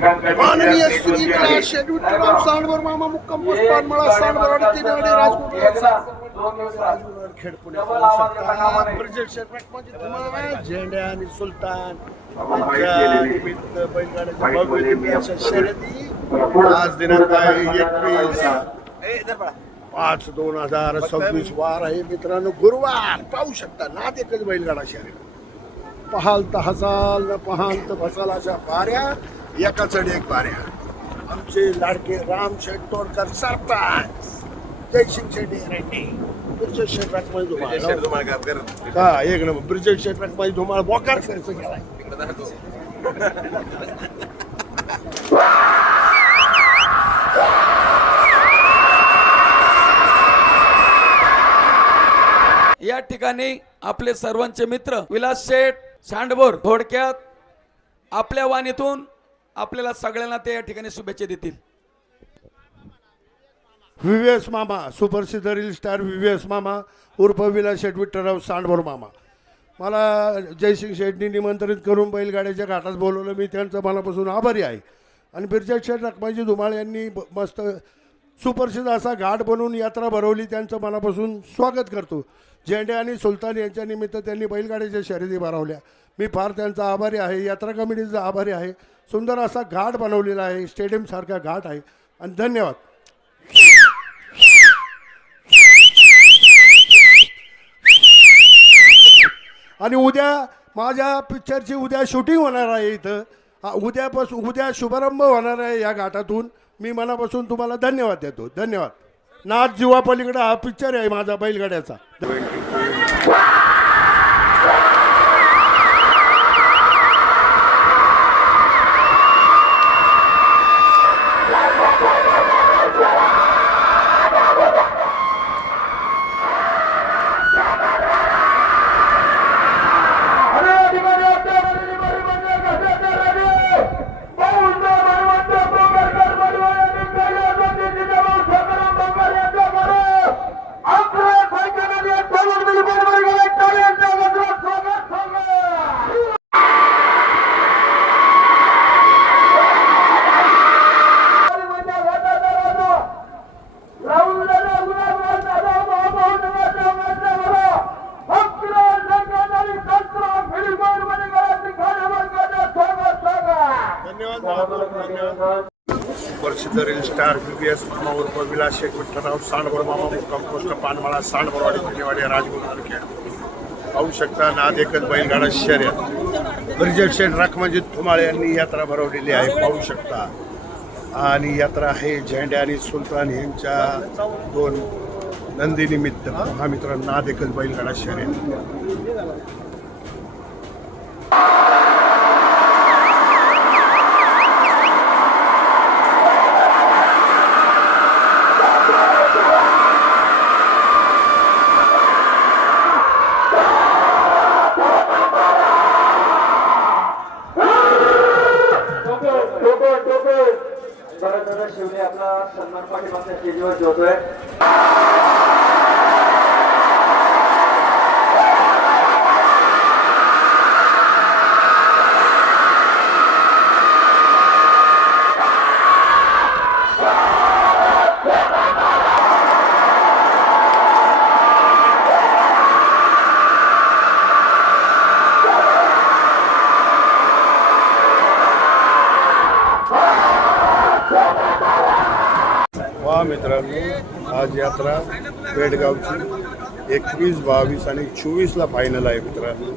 माननीय श्री विलास शेठ विठ्ठलराव सांडवर मामा मुक्काम पोस्ट पानमळा सांडवरवाडी तीनवाडी राजकोट खेड पुणे प्रोजेक्ट शेठ रखमाजी धुमाळ झेंड्या आणि सुलतान निमित्त बैलगाड्याच्या भव्य दिव्याच्या शर्यती आज दिनांक आहे 21/5/2026 वार आहे मित्रांनो, गुरुवार. पाहू शकता नाद एकच बैलगाडा शर्यत. पहाल तर हसाल न पहाल तर फसाल अशा बाऱ्या, एका चढ एक बाऱ्या. आमचे लाडके राम शेठ तोडकर सरपंच, जयसिंग शेठ रेड्डी, ब्रिजेश शेठ रखमाजी धुमाळ का एक नंबर. ब्रिजेश शेठ रखमाजी धुमाळ बोकार खर्च केलाय. या ठिकाणी आपले सर्वांचे मित्र विलास शेठ सांडभोर थोडक्यात आपल्या वाणीतून आपल्याला सगळ्यांना ते या ठिकाणी शुभेच्छा देतील. व्हीव्हीएस मामा, सुप्रसिद्ध रील स्टार व्हीव्हीएस मामा उर्फ विलास शेठ विठ्ठलराव सांडभोर मामा. मला जयसिंग शेठनी निमंत्रित करून बैलगाड्याच्या घाटात बोलवलं, मी त्यांचं मनापासून आभारी आहे. आणि ब्रिजेश शेठ रखमाजी धुमाळ यांनी मस्त सुप्रसिद्ध असा घाट बनवून यात्रा भरवली, त्यांचं मनापासून स्वागत करतो. झेंडे आणि सुलतान यांच्या निमित्त त्यांनी बैलगाड्याच्या शर्यती भरवल्या, मी फार त्यांचा आभारी आहे. यात्रा कमिटीचा आभारी आहे. सुंदर असा घाट बनवलेला आहे, स्टेडियमसारखा घाट आहे. आणि धन्यवाद. आणि उद्या माझ्या पिक्चरची उद्या शूटिंग होणार आहे इथं. उद्या शुभारंभ होणार आहे या घाटातून. मी मनापासून तुम्हाला धन्यवाद देतो. धन्यवाद. नाथ जीवा पलीकडे हा पिक्चर आहे माझा बैलगाड्याचा. प्रसिद्ध रील स्टार व्हीव्हीएस मामा उर्फ विलास शेठ विठ्ठलराव सांडभोर मामा मुक्काम पोस्ट पानमळा सांडभोरवाडी तीनवाडी राजकोट खेड. पाहू शकता नाद एकच बैलगाडा शर्यत. ब्रिजेश शेठ रखमाजी धुमाळ यांनी यात्रा भरवलेली आहे, पाहू शकता. आणि यात्रा आहे झेंडे आणि सुलतान यांच्या दोन नंदीनिमित्त. हा मित्र नाद एकच बैलगाडा शर्यत. शिवने आपला सन्मान पाठीमागच्या स्टेजवर ठेवतोय. मित्रांनो, आज यात्रा पेडगावची 21, 22 आणि 24ला फायनल आहे मित्रांनो.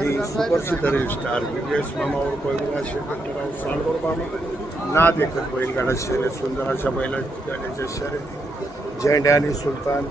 ही सुप्रसिद्ध रील स्टार व्हीव्हीएस मामा उर्फ विलास शेठ विठ्ठलराव सांडभोर मामा नाद एकच बैलगाडा शर्यत. सुंदर अशा बैलगाड्याच्या शर्यती झेंडे आणि सुलतान.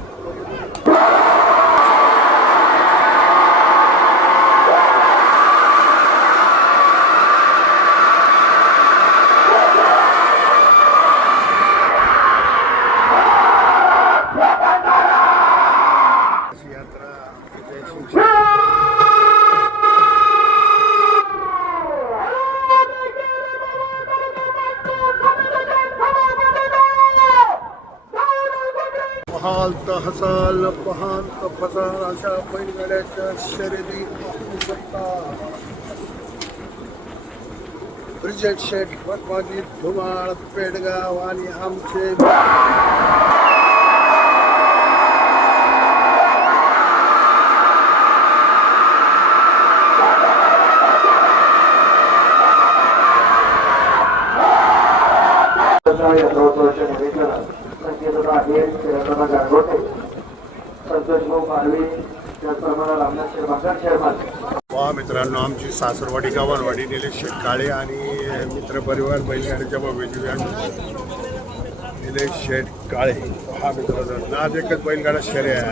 पहाल तर हसाल पहाल तर फसाल अशा बैलगाड्याच्या शर्यती पाहू शकता. ब्रिजेट शेठ वटवागी धुमाळ पेडगाव आणि आमचे संतोष भाऊ पारवी त्याचप्रमाणे रामनाथ शेरबागर चेअरमन वा मित्रांनो, आमची सासरवाडी गावनवाडी निलेश शेठ काळे आणि मित्र परिवार बैलगाडीच्या भव्य निलेश शेठ काळे. हा मित्रांनो, नाद एकच बैलगाडा शर्यत.